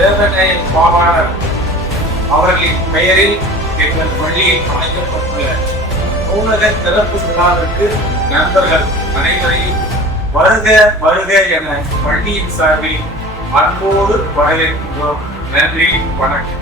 தேவநேய பாவாளர் அவர்களின் பெயரில் எங்கள் பள்ளியில் அமைக்கப்பட்டுள்ள நூலக திறப்பு விழாவிற்கு நண்பர்கள் அனைவரையும் வருக வருக என பள்ளியின் சார்பில் அன்போடு வரவேற்கின்றோம். நன்றி, வணக்கம்.